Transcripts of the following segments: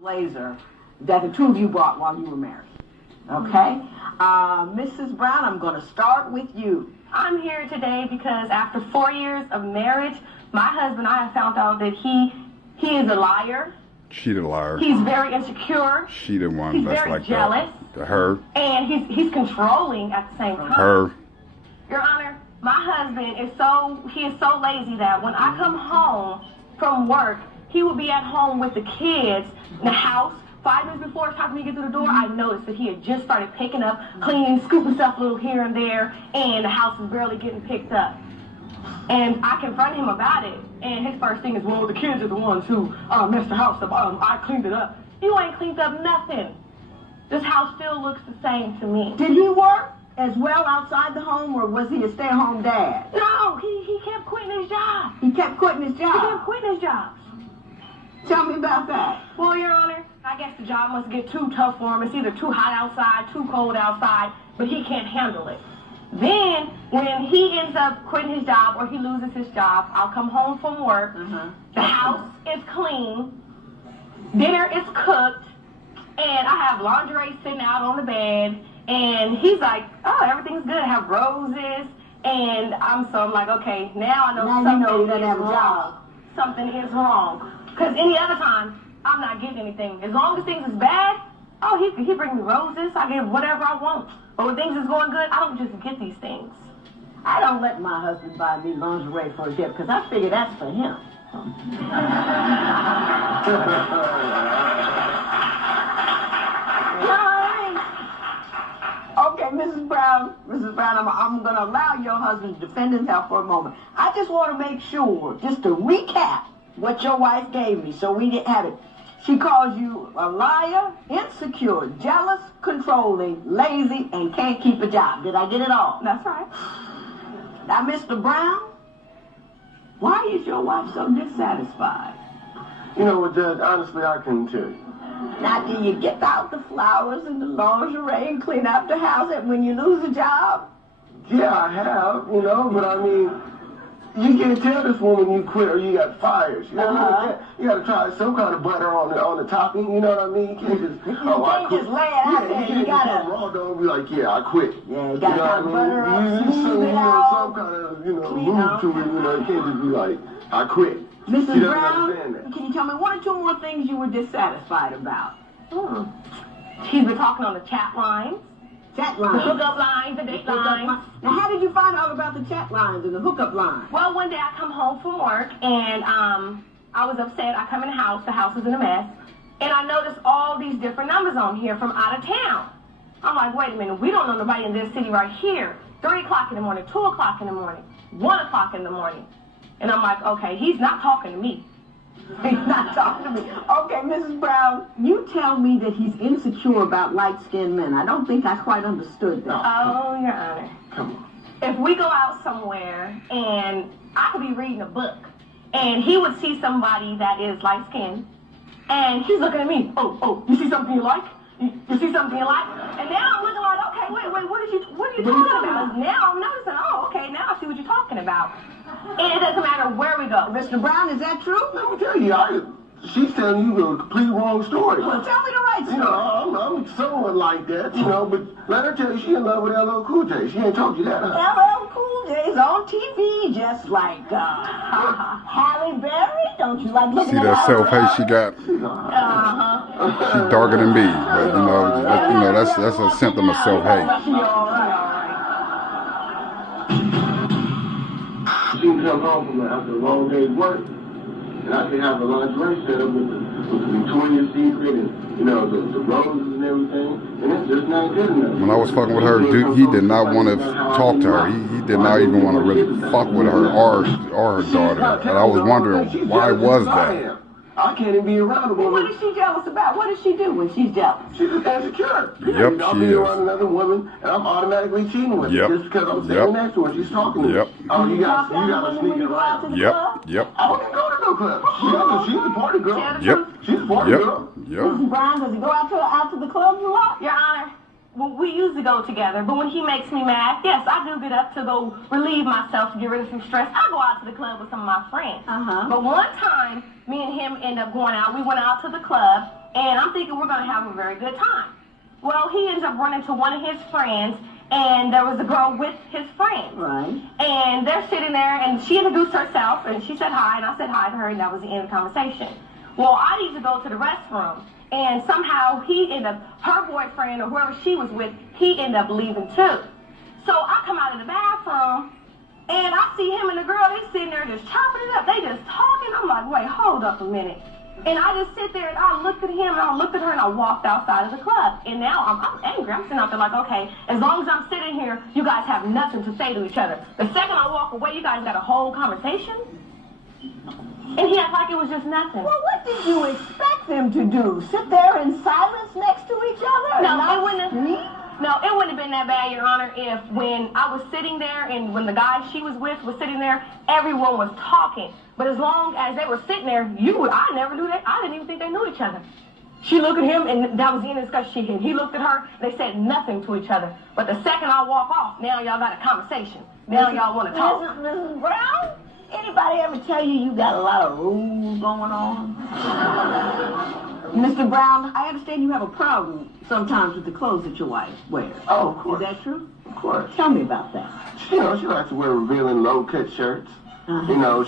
blazer that the two of you bought while you were married. Okay? Mrs. Brown, I'm going to start with you. I'm here today because after 4 years of marriage, my husband and I have found out that he is a liar. She the liar. He's very insecure. She the one he's that's very like jealous. that. Her. And he's controlling at the same time. Her. Your Honor, my husband is so lazy that when I come home from work, he will be at home with the kids in the house. 5 minutes before it's time for me to get through the door, I noticed that he had just started picking up, cleaning, scooping stuff a little here and there, and the house is barely getting picked up. And I confronted him about it, and his first thing is, well, the kids are the ones who messed the house up. I cleaned it up. You ain't cleaned up nothing. This house still looks the same to me. Did he work as well outside the home, or was he a stay-at-home dad? No, he kept quitting his job. He kept quitting his job? He kept quitting his job. Tell me about that. Well, Your Honor, I guess the job must get too tough for him. It's either too hot outside, too cold outside, but he can't handle it. Then, when he ends up quitting his job or he loses his job, I'll come home from work. The house is clean. Dinner is cooked. And I have lingerie sitting out on the bed. And he's like, oh, everything's good. I have roses. And I'm like, okay, now I know something is wrong. Something is wrong. Because any other time, I'm not getting anything. As long as things is bad, oh, he bring me roses. I get whatever I want. But when things is going good, I don't just get these things. I don't let my husband buy me lingerie for a gift because I figure that's for him. Okay, Mrs. Brown, I'm going to allow your husband to defend himself for a moment. I just want to make sure, just to recap what your wife gave me so we didn't have it. She calls you a liar, insecure, jealous, controlling, lazy, and can't keep a job. Did I get it all? That's right. Now, Mr. Brown, why is your wife so dissatisfied? You know what, Judge, honestly, I couldn't tell you. Now, do you get out the flowers and the lingerie and clean up the house when you lose a job? Yeah, I have, but I mean, you can't tell this woman you quit or you got fired. You got to try some kind of butter on the topping. You know what I mean? You can't just just lay it out there. You gotta raw dog and be like, yeah, I quit. Yeah, you gotta kind of butter up, some, it out. some kind of move to it. You can't just be like, I quit. Mrs. Brown, can you tell me one or two more things you were dissatisfied about? She's been talking on the chat lines. Chat lines. The hookup lines, the date lines. Now, how did you find out about the chat lines and the hookup lines? Well, one day I come home from work, and I was upset. I come in the house is in a mess, and I noticed all these different numbers on here from out of town. I'm like, wait a minute, we don't know nobody in this city right here. 3 o'clock in the morning, 2 o'clock in the morning, 1 o'clock in the morning. And I'm like, okay, he's not talking to me. He's not talking to me. Okay, Mrs. Brown, you tell me that he's insecure about light-skinned men. I don't think I quite understood that. Oh, Your Honor. Come on. If we go out somewhere and I could be reading a book and he would see somebody that is light-skinned and he's looking at me, oh, you see something you like? You see something you like? And now I'm looking like, okay, wait, what are you talking about? Now I'm noticing, okay, now I see what you're talking about. And it doesn't matter where we go. Mr. Brown, is that true? Let me tell you, she's telling you the complete wrong story. Well, tell me the right story. I'm somewhat like that, but let her tell you she in love with LL Cool J. She ain't told you that, huh? LL Cool J's on TV, just like Halle Berry. Don't you like looking See at that self-hate she got? She's darker than me, but that's a symptom of self-hate. She can come home after a long day's work, and I can have a lingerie set up with the Victoria's Secret and, the roses and everything, and it's just not good enough. When I was fucking with her, he did not want to talk to her. He did not even want to really fuck with her or her daughter. And I was wondering, why was that? I can't even be around a woman. What is she jealous about? What does she do when she's jealous? She's just insecure. Yep, I'll she be is. around another woman, and I'm automatically cheating with her just because I'm sitting next to her. She's talking to me. Yep. Oh, you got to sneak it around. Yep. I don't even go to no club. She's a party girl. Yep. She's a party girl. Yep. Mrs. Brown, does he go out to the clubs a lot? Your Honor, well, we usually go together, but when he makes me mad, yes, I do get up to go relieve myself, to get rid of some stress. I go out to the club with some of my friends. But one time, me and him end up going out. We went out to the club, and I'm thinking we're going to have a very good time. Well, he ends up running to one of his friends, and there was a girl with his friend. Right. And they're sitting there, and she introduced herself, and she said hi, and I said hi to her, and that was the end of the conversation. Well, I need to go to the restroom, and somehow he ended up, her boyfriend or whoever she was with, he ended up leaving too. So I come out of the bathroom, and I see him and the girl, they sitting there just chopping it up. They just talking. I'm like, wait, hold up a minute. And I just sit there, and I looked at him, and I looked at her, and I walked outside of the club. And now I'm angry. I'm sitting out there like, okay, as long as I'm sitting here, you guys have nothing to say to each other. The second I walk away, you guys got a whole conversation? And he acted like it was just nothing. Well, what did you expect them to do? Sit there in silence next to each other? No, it wouldn't have been that bad, Your Honor, if when I was sitting there and when the guy she was with was sitting there, everyone was talking. But as long as they were sitting there, I never knew that. I didn't even think they knew each other. She looked at him, and that was the end of the discussion. He looked at her. They said nothing to each other. But the second I walk off, now y'all got a conversation. Now y'all want to talk. Mrs. Brown, anybody ever tell you got a lot of rules going on? Mr. Brown, I understand you have a problem sometimes with the clothes that your wife wears. Oh, of course. Is that true? Of course. Tell me about that. She likes to wear revealing low-cut shirts,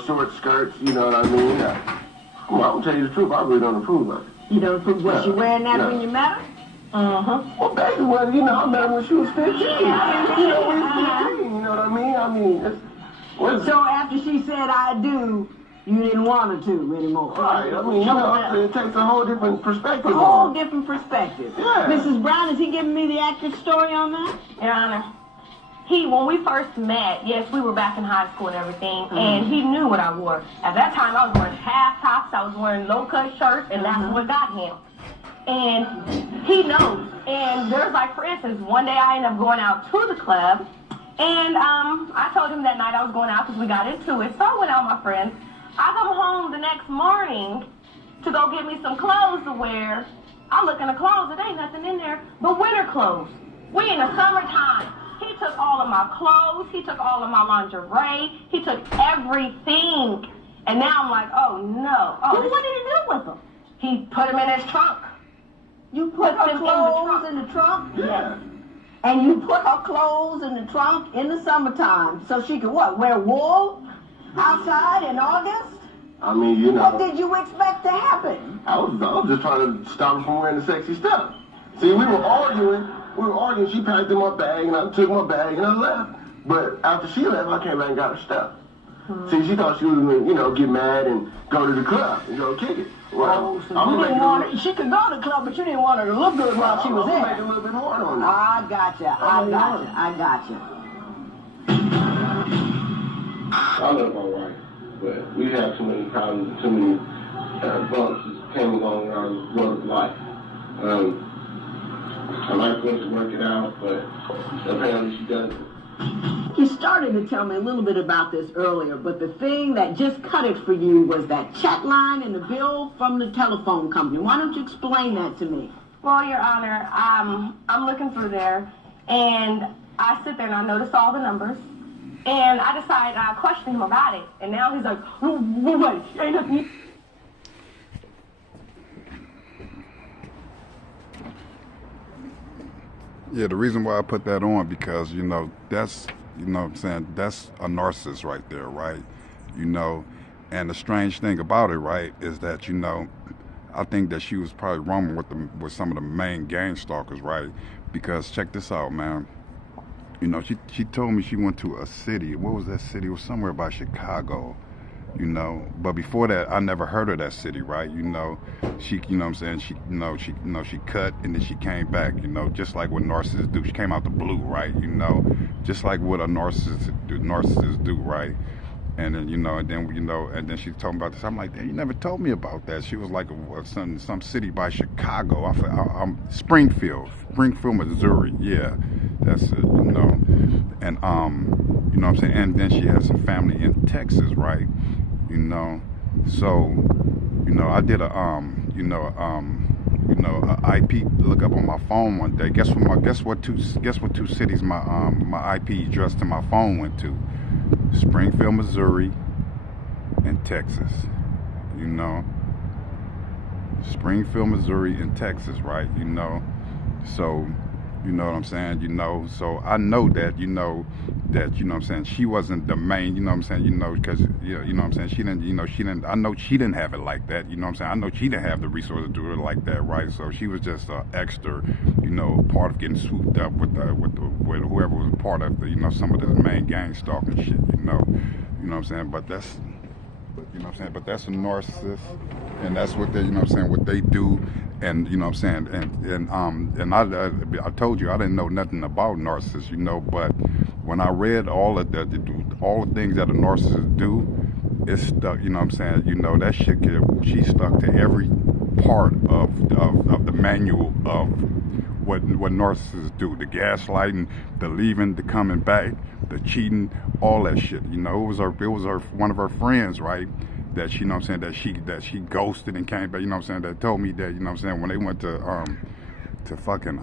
short skirts, you know what I mean? I'm going to tell you the truth, I really don't approve of it. You don't approve? Was she wearing that when you met her? Well, basically, I met her when she was 15. We was 15, you know what I mean? So after she said, I do, you didn't want her to anymore. Right, it takes a whole different perspective. A whole different perspective. Yeah. Mrs. Brown, is he giving me the accurate story on that? Your Honor, when we first met, yes, we were back in high school and everything, and he knew what I wore. At that time, I was wearing half tops, I was wearing low-cut shirts, and that's what got him. And he knows. And there's for instance, one day I ended up going out to the club, and I told him that night I was going out because we got into it, so I went out with my friends. I come home the next morning to go get me some clothes to wear. I look in the closet, there ain't nothing in there but winter clothes. We in the summertime. He took all of my clothes. He took all of my lingerie. He took everything. And now I'm like, oh, no. Well, what did he do with them? He put them in his trunk. You put her clothes in the trunk? Yeah. And you put her clothes in the trunk in the summertime so she could what? Wear wool outside in August? I mean, What did you expect to happen? I was just trying to stop her from wearing the sexy stuff. See, we were arguing. She packed in my bag, and I took my bag, and I left. But after she left, I came back and got her stuff. See, she thought she was going to, get mad and go to the club and go kick it. Well, so you didn't want her, she could go to the club, but you didn't want her to look good while she was there. Make it a little bit hard on her. I gotcha. I love my wife, but we have too many problems, too many bumps that came along in our road of life. I like for us to work it out, but apparently she doesn't. You started to tell me a little bit about this earlier, but the thing that just cut it for you was that check line and the bill from the telephone company. Why don't you explain that to me? Well, Your Honor, I'm looking through there, and I sit there and I notice all the numbers, and I decide I question him about it, and now he's like, wait, ain't nothing. Yeah, the reason why I put that on because, that's, what I'm saying, that's a narcissist right there, right? And the strange thing about it, right, is that, I think that she was probably roaming with some of the main gang stalkers, right? Because check this out, man. She told me she went to a city. What was that city? It was somewhere by Chicago. But before that, I never heard of that city, right? She, what I'm saying, she cut and then she came back, just like what narcissists do. She came out the blue, right? Just like what a narcissist do, right? And then, and then she told me about this. I'm like, you never told me about that. She was like some city by Chicago. Springfield, Missouri. Yeah, that's it, And, what I'm saying? And then she has some family in Texas, right? So, I did a IP look up on my phone one day. Guess what two cities my IP address to my phone went to? Springfield, Missouri, and Texas. Springfield, Missouri, and Texas, right? You know, so you know what I'm saying, you know, so I know that, you know what I'm saying, she wasn't the main, you know what I'm saying, you know, because, you know what I'm saying, I know she didn't have it like that, you know what I'm saying, I know she didn't have the resources to do it like that, right, so she was just an extra, you know, part of getting swooped up with whoever was part of the, you know, some of the main gang stalking shit, you know what I'm saying, but that's, you know what I'm saying, but that's a narcissist, and that's what they, you know what I'm saying, what they do. And you know what I'm saying, and I told you I didn't know nothing about narcissists, you know, but when I read all the things that a narcissist do, it's stuck, you know what I'm saying, you know, that shit she stuck to every part of the manual of what narcissists do, the gaslighting, the leaving, the coming back, the cheating, all that shit, you know. It was her one of her friends, right, that she, you know what I'm saying, that she ghosted and came back, you know what I'm saying, that told me that, you know what I'm saying, when they went to fucking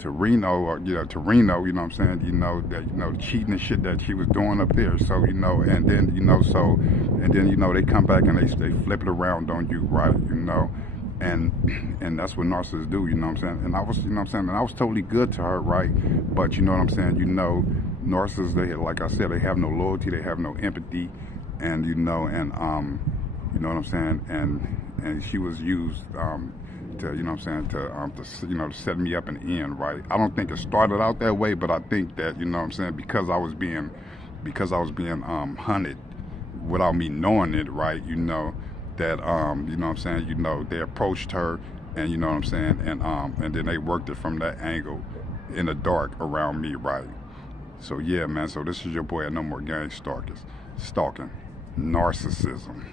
to Reno, or you know, to Reno, you know what I'm saying, you know, that, you know, cheating and shit that she was doing up there, so, you know, and then, you know, so, and then, you know, they come back and they flip it around on you, right, you know, and that's what narcissists do, you know what I'm saying, and I was, you know what I'm saying, and I was totally good to her, right, but you know what I'm saying, you know, narcissists, they, like I said, they have no loyalty, they have no empathy, and you know, and you know what I'm saying, and she was used to, you know what I'm saying, to you know, to set me up in the end, right? I don't think it started out that way, but I think that, you know what I'm saying, because I was being hunted without me knowing it, right? You know, that you know what I'm saying, you know, they approached her, and you know what I'm saying, and then they worked it from that angle in the dark around me, right? So yeah, man, so this is your boy at No More Gang Stalking. Narcissism.